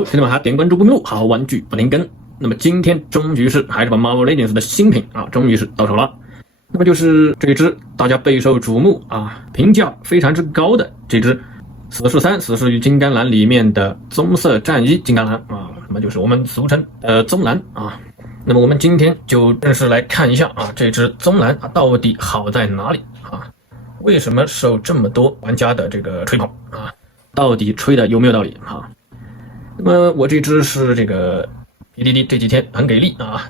好，兄弟们，点关注不迷路，好玩具不停更。那么今天终于是还是把 Marvel Legends 的新品啊，终于是到手了。那么就是这只大家备受瞩目啊，评价非常之高的这只死侍3死侍与金刚狼里面的棕色战衣金刚狼啊，那么就是我们俗称棕狼啊。那么我们今天就正式来看一下啊，这只棕狼啊到底好在哪里啊？为什么受这么多玩家的这个吹捧啊？到底吹的有没有道理啊？那么我这只是这个 PDD 这几天很给力啊，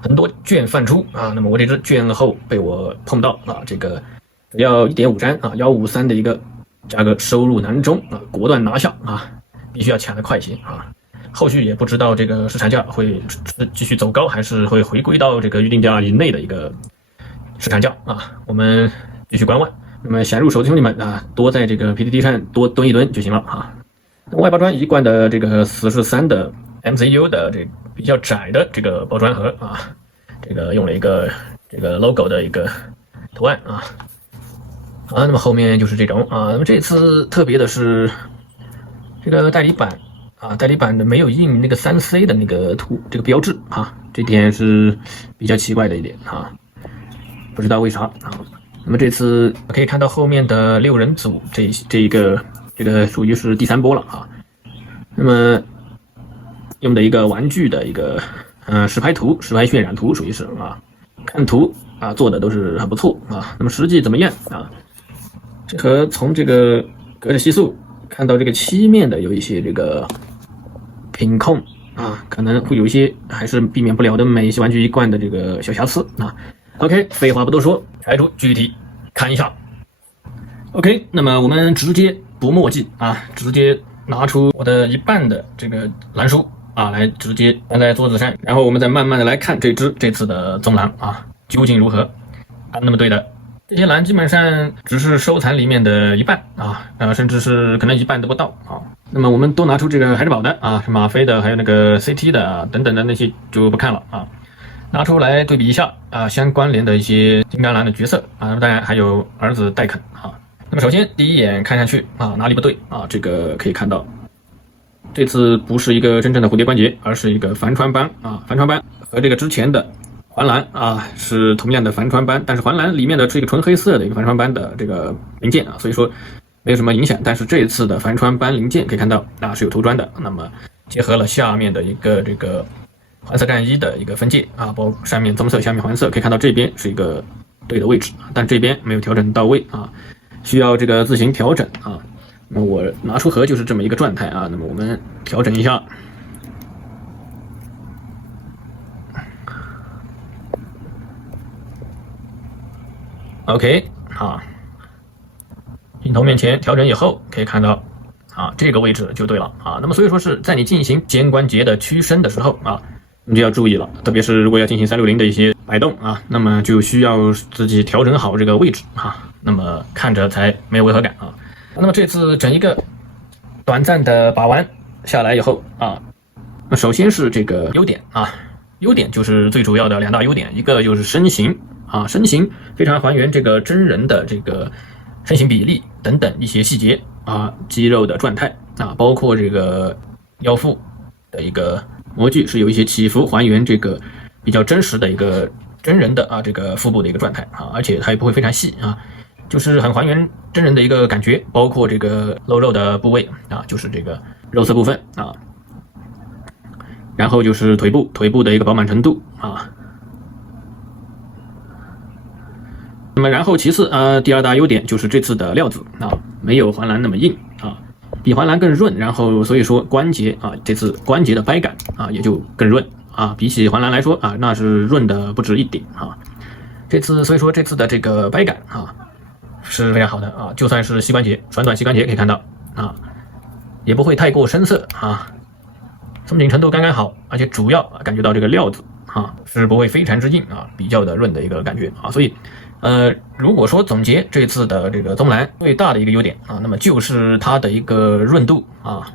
很多券放出啊。那么我这只券后被我碰到啊，这个只要1.5张啊，153的一个价格收入囊中啊，果断拿下啊，必须要抢得快些啊。后续也不知道这个市场价会继续走高，还是会回归到这个预定价以内的一个市场价啊，我们继续观望。那么想入手的兄弟们啊，多在这个 PDD 上多蹲一蹲就行了啊。外包装一贯的这个死侍3的 MCU 的这比较窄的这个包装盒啊，这个用了一个这个 logo 的一个图案啊。那么后面就是这种啊。那么这次特别的是这个代理版啊，代理版的没有印那个3C 的那个这个标志啊，这点是比较奇怪的一点啊，不知道为啥啊。那么这次可以看到后面的6人组这个属于是第3波了啊。那么用的一个玩具的一个实拍渲染图，属于是啊，看图啊做的都是很不错啊。那么实际怎么样啊？这和从这个隔着系数看到这个漆面的有一些这个品控啊，可能会有一些还是避免不了的美系玩具一贯的这个小瑕疵啊。OK， 废话不多说，开出具体看一下。OK， 那么我们直接不墨迹啊，直接拿出我的一半的这个蓝书啊，来直接放在桌子上，然后我们再慢慢的来看这次的棕狼啊究竟如何啊。那么对的，这些蓝基本上只是收藏里面的一半啊，甚至是可能一半都不到啊。那么我们多拿出这个海之宝的啊，是吗啡的，还有那个 CT 的啊等等的那些就不看了啊。拿出来对比一下啊，相关联的一些金刚狼的角色啊，当然还有儿子戴肯啊。那么首先第一眼看上去啊，哪里不对啊？这个可以看到，这次不是一个真正的蝴蝶关节，而是一个帆船斑啊。帆船斑和这个之前的环蓝啊是同样的帆船斑，但是环蓝里面的是一个纯黑色的一个帆船斑的这个零件啊，所以说没有什么影响。但是这一次的帆船斑零件可以看到啊是有涂装的，那么结合了下面的一个这个黄色战衣的一个分界啊，包括上面棕色，下面黄色，可以看到这边是一个对的位置，但这边没有调整到位啊，需要这个自行调整啊。那么我拿出盒就是这么一个状态啊，那么我们调整一下。OK 啊，镜头面前调整以后，可以看到啊这个位置就对了啊。那么所以说是在你进行肩关节的屈伸的时候啊，你就要注意了，特别是如果要进行360的一些摆动啊，那么就需要自己调整好这个位置啊，那么看着才没有违和感啊。那么这次整一个短暂的把玩下来以后啊，那首先是这个优点啊，优点就是最主要的2大优点，一个就是身形啊，身形非常还原这个真人的这个身形比例等等一些细节啊，肌肉的状态啊，包括这个腰腹的一个模具是有一些起伏，还原这个比较真实的一个真人的啊这个腹部的一个状态啊，而且它也不会非常细啊，就是很还原真人的一个感觉，包括这个露肉的部位啊，就是这个肉色部分啊，然后就是腿部的一个饱满程度啊。那么然后其次第2大优点就是这次的料子啊，没有环蓝那么硬啊，比环蓝更润，然后所以说关节啊，这次关节的掰感啊也就更润啊，比起环蓝来说啊，那是润的不止一点啊。所以说这次的这个掰感啊是非常好的啊，就算是膝关节短膝关节可以看到啊，也不会太过深色啊，松紧程度刚刚好，而且主要感觉到这个料子啊是不会非常之硬啊，比较的润的一个感觉啊，所以如果说总结这次的这个棕蓝最大的一个优点啊，那么就是它的一个润度啊，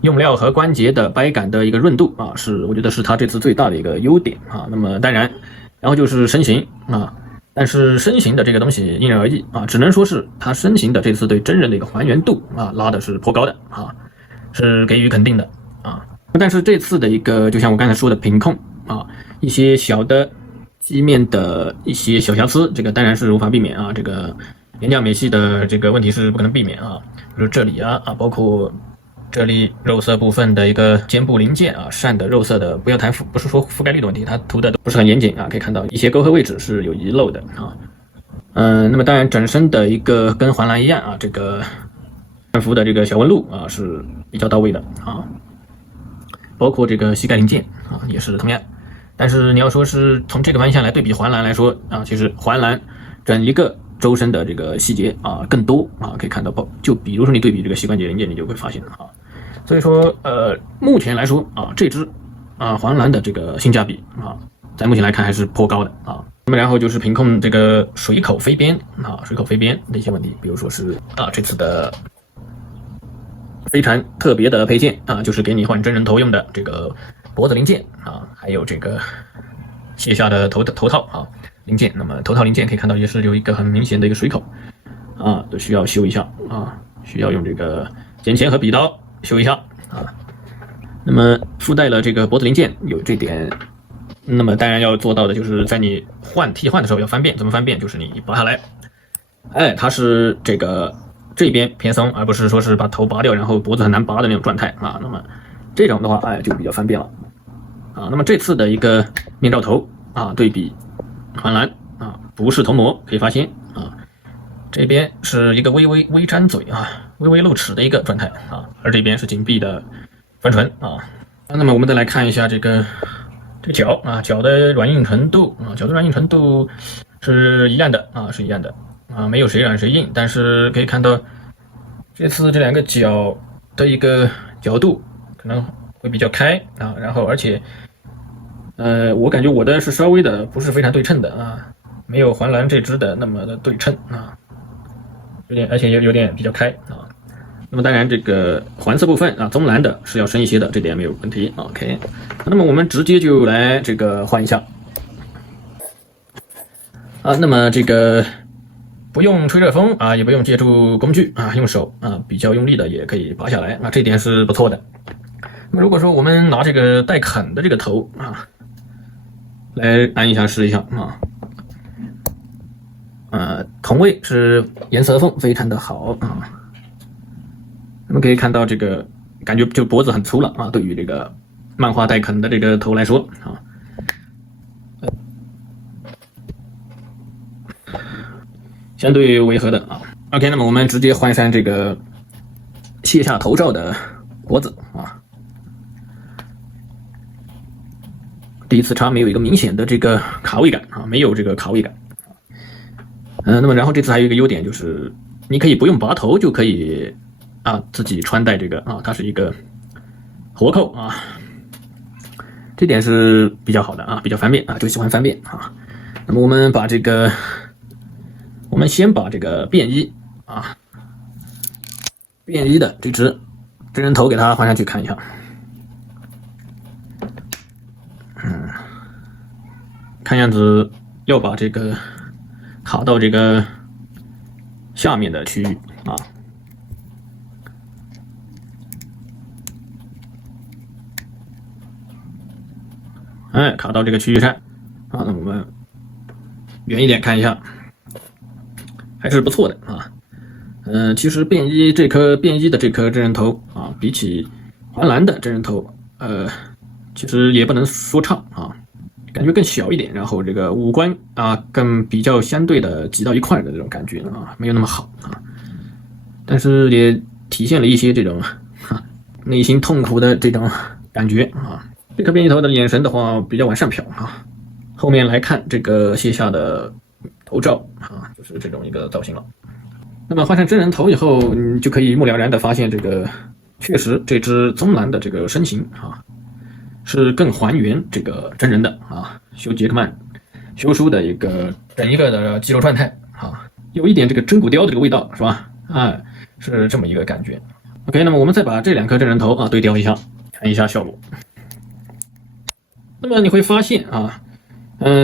用料和关节的掰感的一个润度啊，我觉得是它这次最大的一个优点啊。那么当然，然后就是身形啊，但是身形的这个东西因人而异啊，只能说是它身形的这次对真人的一个还原度啊拉的是颇高的啊。是给予肯定的啊。但是这次的一个，就像我刚才说的品控啊，一些小的机面的一些小瑕疵，这个当然是无法避免啊。这个廉价美系的这个问题是不可能避免啊，比如这里包括这里肉色部分的一个肩部零件啊，扇的肉色的，不要谈不是说覆盖率的问题，它涂的都不是很严谨啊，可以看到一些沟壑位置是有遗漏的啊。那么当然整身的一个跟环栏一样啊，这个振幅的这个小纹路啊是比较到位的啊，包括这个膝盖零件啊也是同样。但是你要说是从这个方向来对比环栏来说啊，其实环栏整一个周身的这个细节啊更多啊，可以看到就比如说你对比这个膝关节零件，你就会发现啊。所以说目前来说啊，这只环栏的这个性价比啊，在目前来看还是颇高的啊。那么然后就是品控这个水口飞边水口飞边的一些问题，比如说是这次的非常特别的配件啊，就是给你换真人头用的这个脖子零件啊，还有这个卸下的头套零件。那么头套零件可以看到也是有一个很明显的一个水口都需要修一下需要用这个剪钳和笔刀修一下那么附带了这个脖子零件有这点，那么当然要做到的就是在你替换的时候要方便。怎么方便？就是你拔下来，它是这边偏松，而不是说是把头拔掉然后脖子很难拔的那种状态那么这种的话就比较方便了那么这次的一个面罩头对比环栏不是铜模，可以发现这边是一个微张嘴微微露齿的一个状态而这边是紧闭的分唇那么我们再来看一下这个脚脚的软硬程度脚的软硬程度是一样的是一样的没有谁软谁硬，但是可以看到这次这两个脚的一个角度可能会比较开然后而且我感觉我的是稍微的不是非常对称的没有环栏这只的那么的对称而且有点比较开那么当然这个环色部分棕蓝的是要深一些的，这点没有问题 OK。 那么我们直接就来这个换一下那么这个不用吹热风也不用借助工具用手比较用力的也可以拔下来这点是不错的。那么如果说我们拿这个带啃的这个头来按一下试一下同位是颜色缝非常的好那么可以看到这个感觉就脖子很粗了对于这个漫画带啃的这个头来说相对违和的OK。 那么我们直接换上这个卸下头罩的脖子第一次插没有一个明显的这个卡位感没有这个卡位感那么然后这次还有一个优点就是你可以不用拔头就可以自己穿戴这个它是一个活扣这点是比较好的比较方便就喜欢方便那么我们先把这个便衣的这只真人头给它换上去看一下看样子要把这个卡到这个下面的区域卡到这个区域上那我们远一点看一下，还是不错的其实便衣的这颗真人头比起环栏的真人头其实也不能说差感觉更小一点，然后这个五官更比较相对的挤到一块的这种感觉没有那么好但是也体现了一些这种内心痛苦的这种感觉这颗便衣头的眼神的话比较往上瞟后面来看这个卸下的头罩就是这种一个造型了。那么换上真人头以后，你就可以一目了然的发现这个确实这只棕蓝的这个身形是更还原这个真人的修杰克曼修书的整一个的肌肉状态有一点这个真骨雕的这个味道是吧是这么一个感觉。 OK， 那么我们再把这两颗真人头对调一下，看一下效果。那么你会发现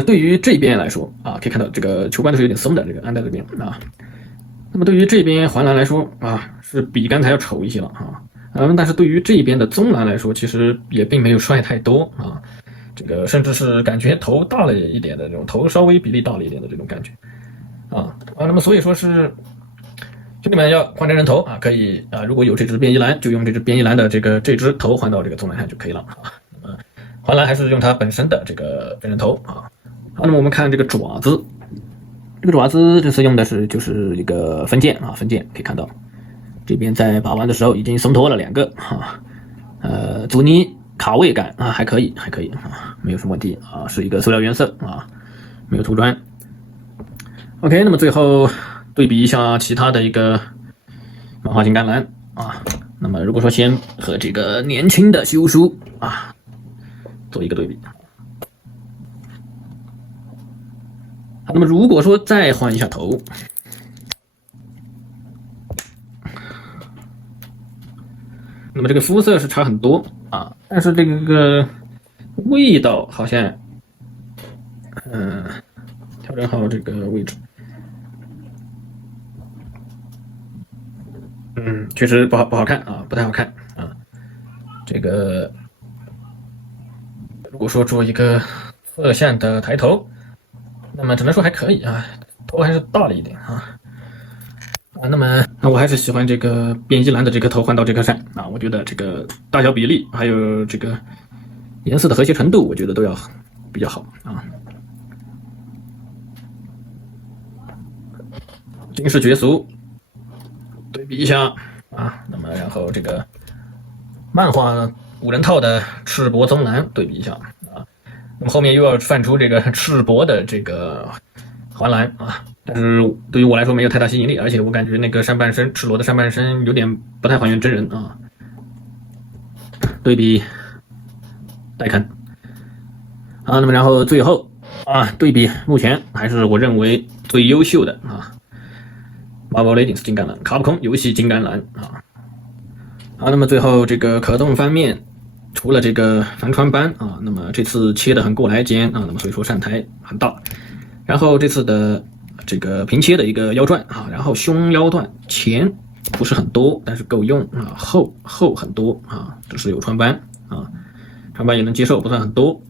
对于这边来说可以看到这个球冠都是有点松的，这个安在这边那么对于这边环栏来说是比刚才要丑一些了但是对于这边的棕蓝来说，其实也并没有帅太多啊。这个甚至是感觉头大了一点的这种，头稍微比例大了一点的这种感觉那么所以说是兄弟们要换成人头可以如果有这只变异蓝，就用这只变异蓝的这只头换到这个棕蓝上就可以了那么换蓝还是用它本身的这个真人头好，那么我们看这个爪子，这个爪子这次用的就是一个分件分件可以看到，这边在把玩的时候已经松脱了2个阻尼卡位感还可以没有什么问题是一个塑料原色没有涂砖。OK， 那么最后对比一下其他的一个漫画金刚蓝那么如果说先和这个年轻的修书做一个对比，那么如果说再换一下头，那么这个肤色是差很多但是这个味道好像调整好这个位置，确实不好看不太好看这个如果说做一个侧向的抬头，那么只能说还可以头还是大了一点那么我还是喜欢这个变异蓝的这颗头换到这颗上我觉得这个大小比例还有这个颜色的和谐程度，我觉得都要比较好金世绝俗对比一下那么然后这个漫画5人套的赤膊棕蓝对比一下那么后面又要泛出这个赤膊的这个环蓝但是对于我来说没有太大吸引力，而且我感觉那个上半身赤裸的上半身有点不太还原真人对比带看那么然后最后对比目前还是我认为最优秀的Marvel Legends 金刚蓝，卡普空游戏金刚蓝那么最后这个可动方面，除了这个帆船斑那么这次切得很过来尖那么所以说上台很大，然后这次的这个平切的一个腰转然后胸腰段前不是很多，但是够用后很多只是有穿斑穿斑也能接受，不算很多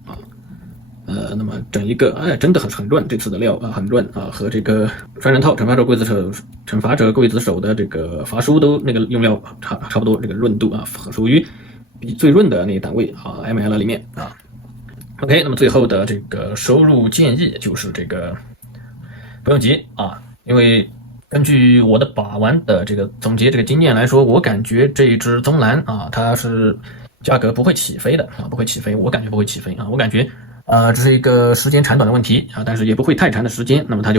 那么整一个真的很润，这次的料很润和这个双人套惩罚者刽子手的这个法书都那个用料差不多，这个润度属于比最润的那个档位ML 里面OK， 那么最后的这个收入建议就是这个不用急因为根据我的把玩的这个总结这个经验来说，我感觉这一只棕蓝它是价格不会起飞的不会起飞，我感觉不会起飞我感觉只是一个时间长短的问题但是也不会太长的时间，那么它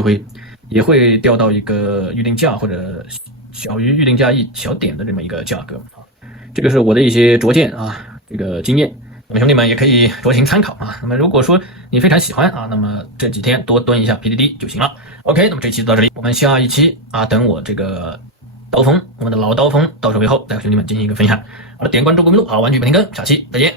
也会掉到一个预定价或者小于预定价一小点的这么一个价格这个是我的一些拙见这个经验，那么兄弟们也可以酌情参考那么如果说你非常喜欢那么这几天多蹲一下 PDD 就行了。 OK， 那么这期就到这里，我们下一期等我这个刀锋，我们的老刀锋到手以后再和兄弟们进行一个分享。好的，点关注、关注玩具不停更，下期再见。